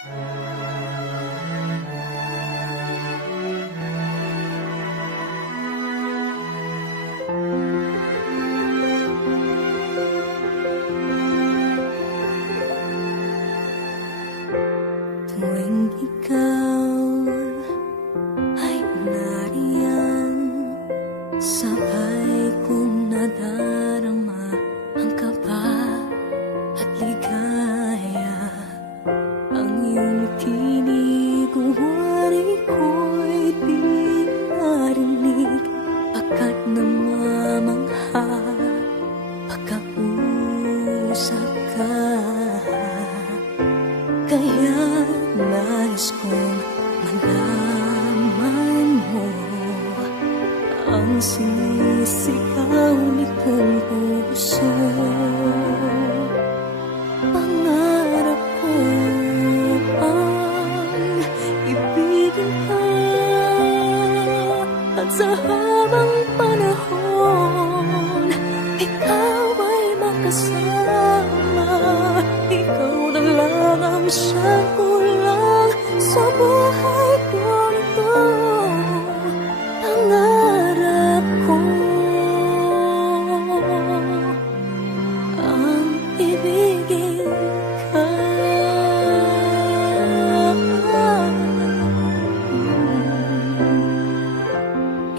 Tuwing ikaw ay nariyan, sabay kong nadarama ang kaba at ligaya. Ang iyong tinig, wari ko'y di narinig, pagkat namamangha pagkausap ka. Kaya nais kong malaman mo ang sinisigaw nitong puso. Pangarap ko ang ibigin ka, at sa habang panahon ikaw ay makasama. Ikaw na lang ang siyang kulang sa buhay ko nito. Pangarap ko ang ibigin ka.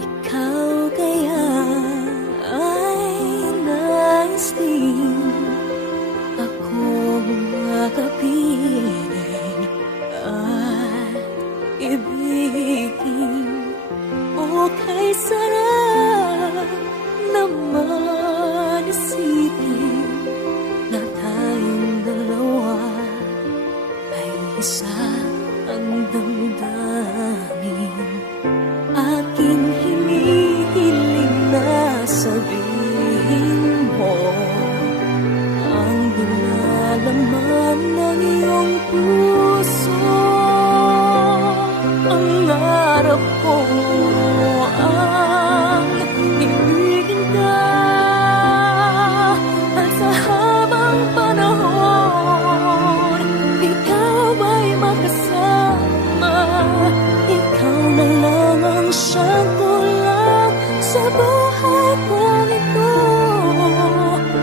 Ikaw kaya ay nais din akong makapiling at ibigin. O kay sarap naman isipin na tayong dalawa ay isa ang damdamin. Aking hinihiling na sabihin mo ang nilalaman ng iyong puso. Pangarap ko ang ibigin ka, at sa habang panahon ikaw ay makasama. Ikaw na lang ang siyang kulang sa buhay ko nito.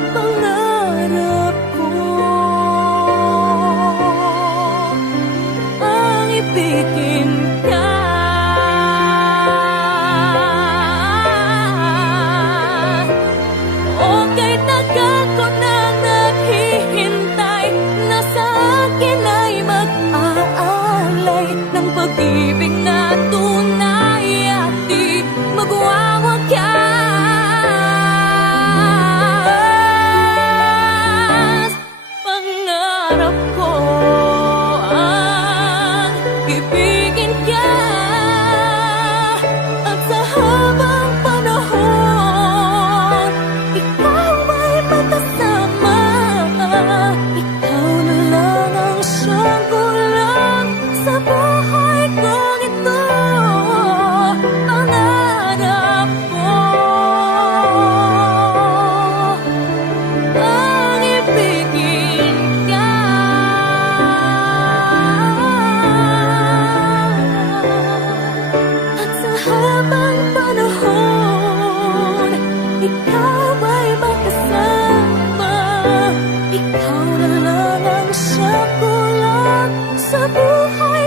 Pangarap ko ang ibigin ka. Okay, tagal ko nang naghihintay na sa akin ay mag-aalay ng pag-ibig na tunay at di magwawakas. Pangarap ko ang ibigin ka, at sa habang panahon ikaw ay makasama. Ikaw na lang ang siyang kulang sa buhay ko nito. Pangarap ko ang ibigin ka, at sa habang panahon ikaw ay makasama. Ikaw na lang ang siyang kulang sa buhay